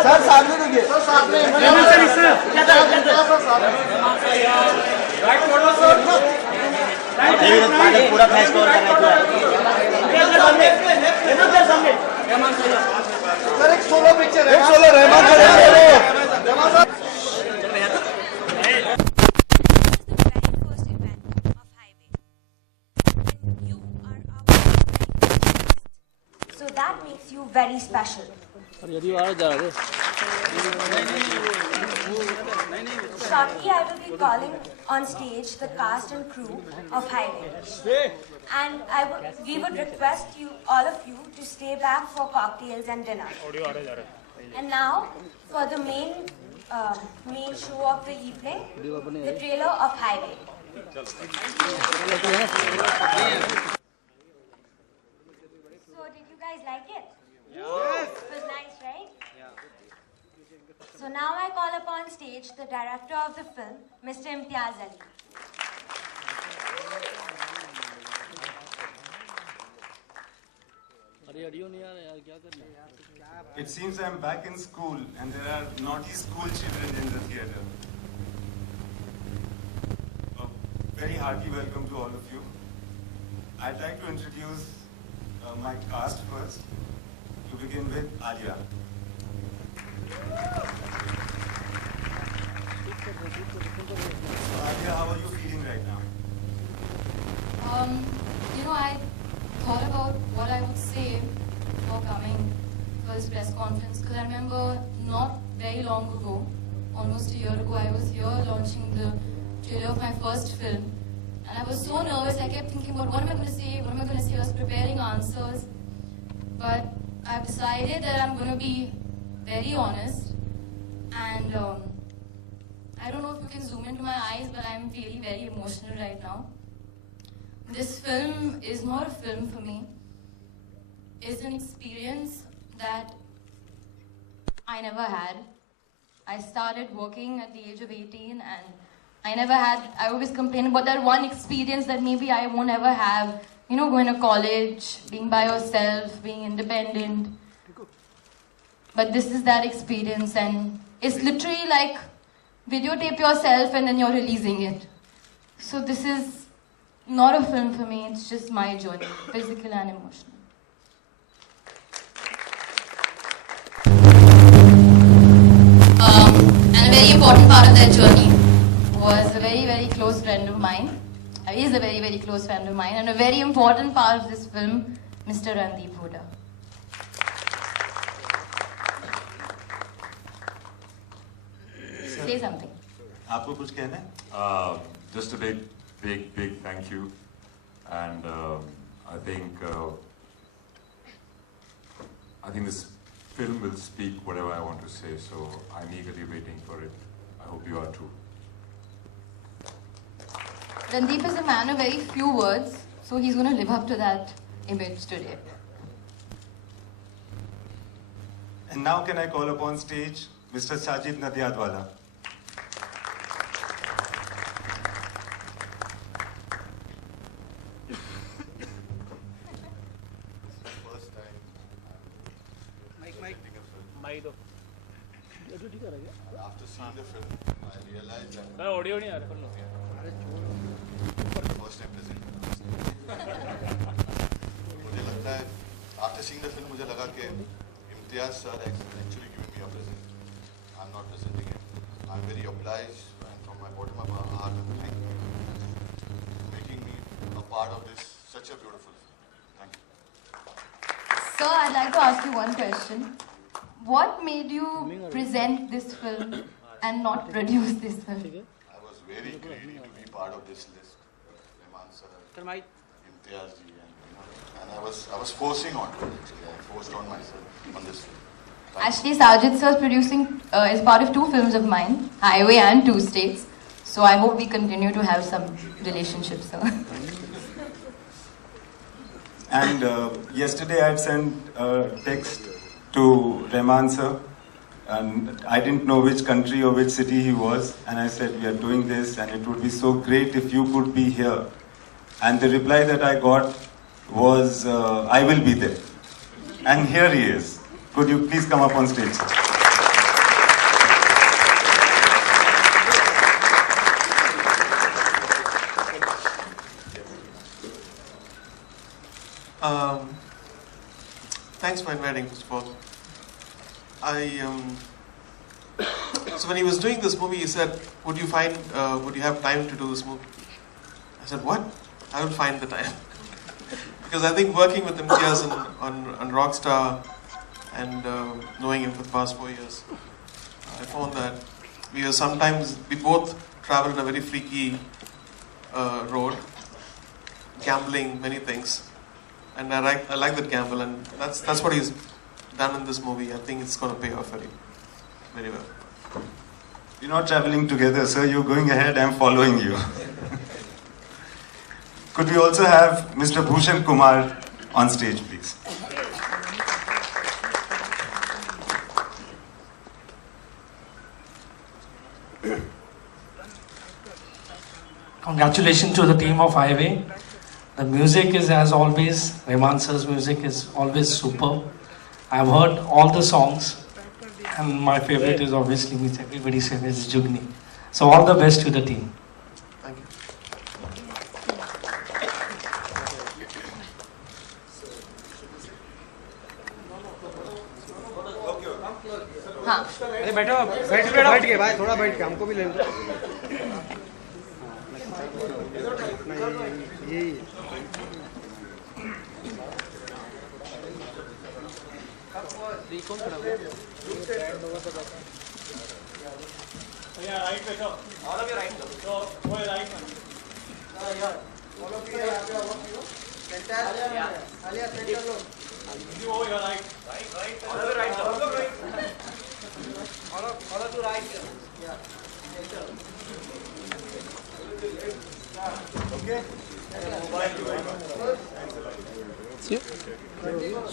Sir सामने देखिए sir सामने पूरा फ्लैश कवर सर एक सोलो पिक्चर है solo Rahman sir So that makes you very special. यदि आ जा रहे Shortly, I will be calling on stage the cast and crew of Highway, and we would request you, all of you, to stay back for cocktails and dinner. And now, for the main show of the evening, the trailer of Highway. So, did you guys like it? Yes. It was nice, right? So now I call upon stage the director of the film, Mr. Imtiaz Ali. It seems I'm back in school and there are naughty school children in the theatre. A very hearty welcome to all of you. I'd like to introduce my cast first. To begin with, Alia. So Alia, how are you feeling right now? I thought about what I would say before coming for this press conference, because I remember not very long ago, almost a year ago, I was here launching the trailer of my first film, and I was so nervous. I kept thinking about what am I going to say, what am I going to say. I was preparing answers, but I've decided that I'm going to be very honest, and I don't know if you can zoom into my eyes, but I'm feeling very emotional right now. This film is not a film for me. It's an experience that I never had. I started working at the age of 18 and I always complain about that one experience that maybe I won't ever have. Going to college, being by yourself, being independent. But this is that experience, and it's literally like videotape yourself and then you're releasing it. So this is not a film for me, it's just my journey, physical and emotional. And a very important part of that journey was a very, very close friend of mine. He is a very, very close friend of mine, and a very important part of this film, Mr. Randeep Hooda. Say something. आपको कुछ कहना है? Just a big thank you, and I think this film will speak whatever I want to say. So I'm eagerly waiting for it. I hope you are too. Randeep is a man of very few words, so he's going to live up to that image today. And now can I call upon stage Mr. Sajid Nadyadwala. After seeing the film, I realized that audio नहीं आ रहा first time presenting. मुझे लगता है after seeing the film मुझे लगा कि Imtiaz sir actually giving me a present. I'm not presenting it. I'm very obliged, and from my bottom of my heart, I'm thanking you for making me a part of this such a beautiful film. Thank you. Sir, I'd like to ask you one question. What made you present this film and not produce this film? I was very greedy to be part of this list. Rehman sir, Imtiaz ji, and I was forcing on it actually. I forced on myself on this film. Actually, Sajid sir is part of 2 films of mine, Highway and 2 States. So I hope we continue to have some relationships, sir. And yesterday I had sent a text to Rehman sir, and I didn't know which country or which city he was, and I said, we are doing this and it would be so great if you could be here. And the reply that I got was, I will be there. And here he is. Could you please come up on stage? Thanks for inviting, first of all. So when he was doing this movie, he said, would you have time to do this movie? I said, what? I will find the time. Because I think working with Imtiaz on Rockstar and knowing him for the past 4 years, I found that we both travel in a very freaky road, gambling, many things. And I like that gamble, and that's what he's done in this movie. I think it's going to pay off very well. You're not traveling together, sir. You're going ahead, I'm following you. Could we also have Mr. Bhushan Kumar on stage, please? Congratulations to the team of Highway. The music is, as always, Rehman sir's music is always superb. I've heard all the songs, and my favorite is obviously, which everybody says, is Jugni. So all the best to the team. Thank you. हाँ. अरे बैठ के भाई, थोड़ा बैठ के हमको भी ले लो. यही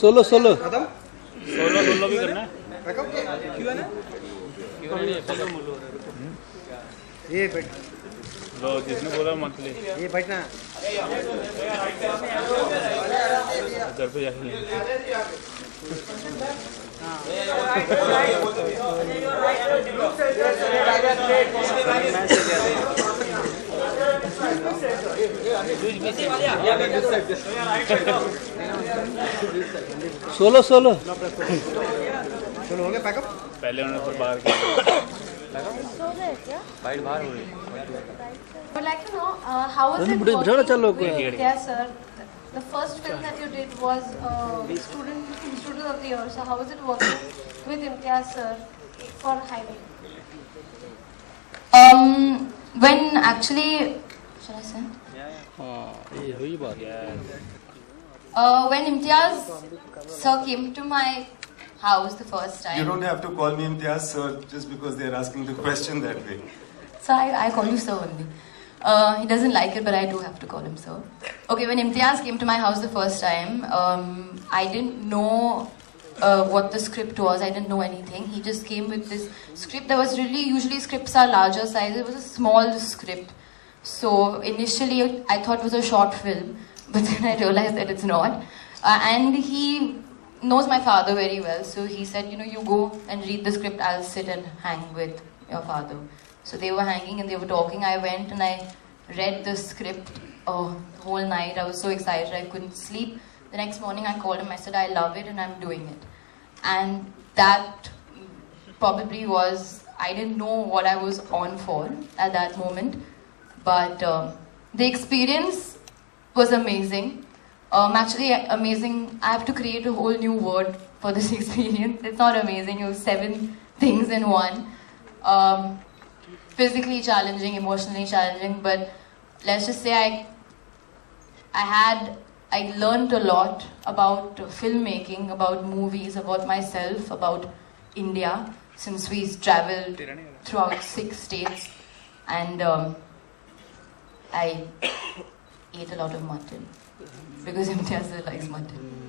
सोलो सोलो खत्म. सोलो भी करना है. बैकअप क्यों है ना? ये बैठ. लो जिसने बोला मंथली ये बैठना. घर पे जाके लेंगे. सोलो सोलो चलो हो गया पैकअप. पहले उन्होंने तो बाहर किया. I would like to know how was it working? Yes, sir. The first film that you did was Student of the Year. So how was it working with Imtiaz sir for Highway? When actually, shall I say? When Imtiaz sir came to my house the first time. You don't have to call me Imtiaz, sir, just because they're asking the question that way. So I call you sir only. He doesn't like it, but I do have to call him sir. Okay, when Imtiaz came to my house the first time, I didn't know what the script was. I didn't know anything. He just came with this script that was usually scripts are larger size. It was a small script. So initially I thought it was a short film, but then I realized that it's not. And he knows my father very well. So he said, you go and read the script. I'll sit and hang with your father. So they were hanging and they were talking. I went and I read the script the whole night. I was so excited I couldn't sleep. The next morning I called him. I said, I love it and I'm doing it. And that probably was, I didn't know what I was on for at that moment. But the experience was amazing. Actually amazing. I have to create a whole new word for this experience. It's not amazing. It was 7 things in one. Physically challenging, emotionally challenging, but let's just say I learned a lot about filmmaking, about movies, about myself, about India, since we traveled throughout 6 states, and I ate a lot of mutton because Imtiaz likes mutton.